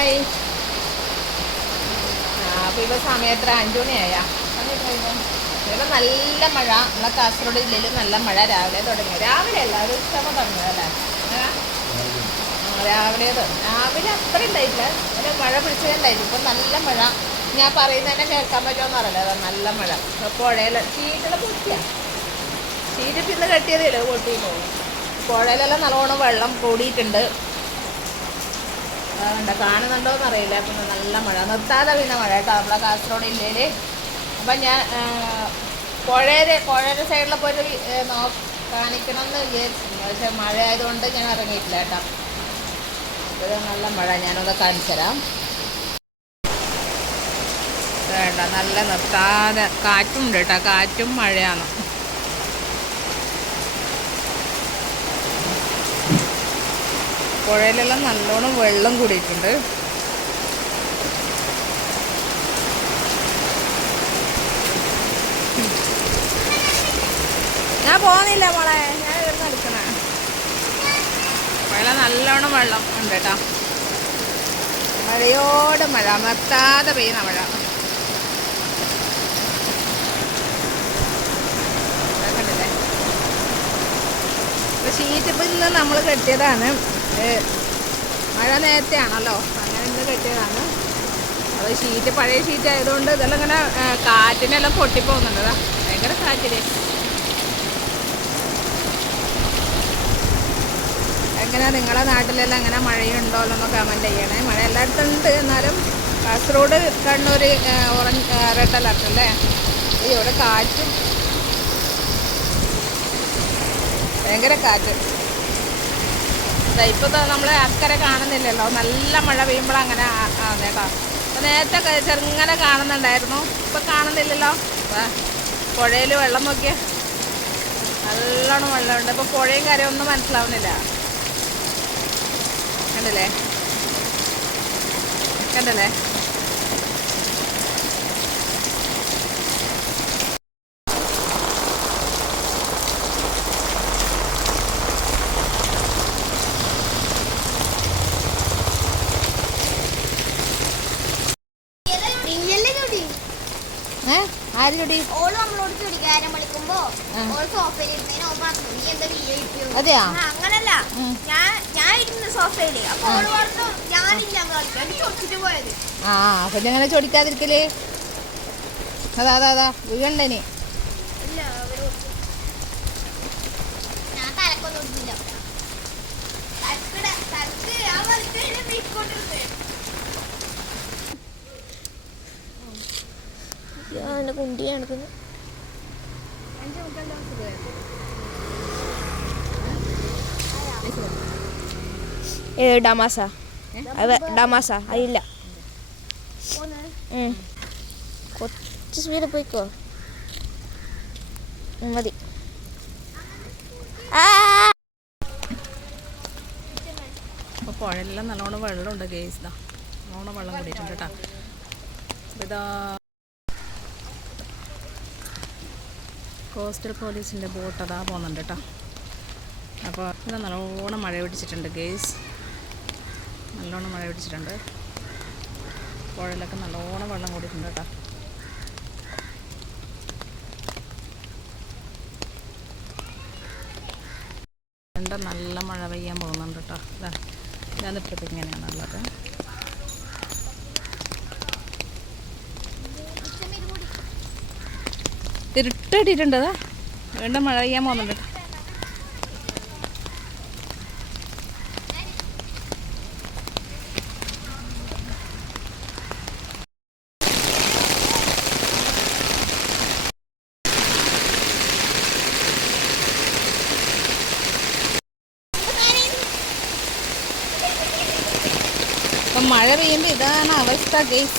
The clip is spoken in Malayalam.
ഹായ് അപ്പോൾ ഇപ്പോൾ സമയത്ര അഞ്ചു മണിയായാ? നല്ല മഴ. നമ്മളെ കാസർഗോഡ് ജില്ലയിൽ നല്ല മഴ രാവിലെ തുടങ്ങി. രാവിലെ അല്ല ഒരു ഉച്ചമ തുടങ്ങിയതല്ലേ രാവിലെ തുടങ്ങി. രാവിലെ അത്ര ഉണ്ടായിട്ടില്ല. ഒരു മഴ പിടിച്ചതുണ്ടായിരുന്നു ഇപ്പം നല്ല മഴ. ഞാൻ പറയുന്നതന്നെ കേൾക്കാൻ പറ്റുമെന്ന് അറിയില്ല. നല്ല മഴ. പുഴയിൽ പൊട്ടിയ പൊട്ടിയാ. ചീറ്റ് പിന്നെ കെട്ടിയതേ പൊട്ടി പോകും പുഴയിലെല്ലാം നല്ലോണം വെള്ളം കൂടിയിട്ടുണ്ട്. അതുകൊണ്ട് കാണുന്നുണ്ടോന്ന് അറിയില്ല പിന്നെ നല്ല മഴ. നിർത്താതെ പിന്നെ മഴ കേട്ടോ. നമ്മളെ കാസർഗോഡ് ജില്ലയിൽ അപ്പം ഞാൻ പുഴയുടെ പുഴയുടെ സൈഡിൽ പോയിട്ട് നോ കാണിക്കണം എന്ന് വിചാരിച്ചിരുന്നു. പക്ഷെ മഴ ആയതുകൊണ്ട് ഞാൻ ഇറങ്ങിയിട്ടില്ല കേട്ടോ. ഇത് നല്ല മഴ. ഞാനത് കാണിച്ചു തരാം. വേണ്ട നല്ല നിർത്താതെ കാറ്റും ഉണ്ട് കേട്ടോ. കാറ്റും മഴയാണ്. പുഴയിലെല്ലാം നല്ലോണം വെള്ളം കൂടിയിട്ടുണ്ട്. ഞാൻ പോകുന്നില്ല മോളെ. ഞാൻ ഇവിടുന്ന് എടുക്കണേ. വെള്ളം നല്ലോണം വെള്ളം ഉണ്ട് കേട്ടോ. മഴയോട് മഴ നിർത്താതെ പെയ്യുന്ന മഴ. കണ്ടില്ലേ? ഷീറ്റ് ഇപ്പം ഇന്ന് നമ്മൾ കെട്ടിയതാണ്. മഴ നേരത്തെ ആണല്ലോ അങ്ങനെ ഇന്ന് കെട്ടിയതാണ്. അത് ഷീറ്റ് പഴയ ഷീറ്റ് ആയതുകൊണ്ട് ഇതെല്ലാം ഇങ്ങനെ കാറ്റിനെല്ലാം പൊട്ടിപ്പോകുന്നുണ്ട്. അതാ ഭയങ്കര കാറ്റിൽ. എങ്ങനെ നിങ്ങളെ നാട്ടിലെല്ലാം എങ്ങനെ മഴയുണ്ടോ എന്നൊന്ന് കമന്റ് ചെയ്യണേ. മഴ എല്ലായിടത്തും ഉണ്ട്. എന്നാലും Kasaragod Kannur orange red alert അല്ലേ? ഇവിടെ കാറ്റും. ഭയങ്കര കാറ്റ്. ഇപ്പോൾ നമ്മൾ അക്കരെ കാണുന്നില്ലല്ലോ. നല്ല മഴ പെയ്യുമ്പോൾ അങ്ങനെ കേട്ടോ അപ്പോൾ നേരത്തെ ചെറുങ്ങനെ കാണുന്നുണ്ടായിരുന്നു. ഇപ്പോൾ കാണുന്നില്ലല്ലോ. പുഴയിൽ വെള്ളം നോക്കിയ. നല്ലോണം വെള്ളമുണ്ട്. ഇപ്പോൾ പുഴയും കാര്യമൊന്നും മനസ്സിലാവുന്നില്ല. കണ്ടില്ലേ? കണ്ടില്ലേ? അതെയോ? അങ്ങനല്ല. ഞാൻ ഞാൻ ഇരുന്ന സോഫയിൽ അപ്പൊ ഞാനില്ല ആ അപ്പൊ ഞങ്ങനെ ചൊടിക്കാതിരിക്കൽ അതാ അതാ അതാ. ഞാൻ തലക്കൊന്നും തലക്ക് ആ വലിച്ചതിനെ നീക്കൊണ്ടിരുന്നേ. എന്റെ കുണ്ടി നടക്കുന്നു ഇത് ഡമാസ. ഡമാസ. അതില്ല. കുറച്ച് സ്പീഡ് പോയിക്കോ. മതി. അപ്പോൾ പുഴയിലെല്ലാം നല്ലോണം വെള്ളമുണ്ട് ഇതാ നല്ലോണം വെള്ളം കൂടിയിട്ടുണ്ട് കേട്ടോ. ഇതാ. കോസ്റ്റൽ പോലീസിന്റെ ബോട്ട് അതാ പോകുന്നുണ്ട് കേട്ടോ അപ്പോൾ ഇത് നല്ലോണം മഴ പിടിച്ചിട്ടുണ്ട് ഗേസ് നല്ലോണം മഴ പിടിച്ചിട്ടുണ്ട്. പുഴയിലൊക്കെ നല്ലോണം വെള്ളം കൂടിയിട്ടുണ്ട് കേട്ടോ നല്ല മഴ പെയ്യാൻ പോകുന്നുണ്ട് കേട്ടോ ഇതാ ഇതാണ് ഇപ്പോഴത്തെ ഇങ്ങനെയാണുള്ളത്. ഇരുട്ടടിയിട്ടുണ്ട്. അതാ വീണ്ടും മഴ പെയ്യാൻ പോകുന്നുണ്ട്. മഴ പെയ്യുമ്പോൾ ഇതാണ് അവസ്ഥ ഗേസ്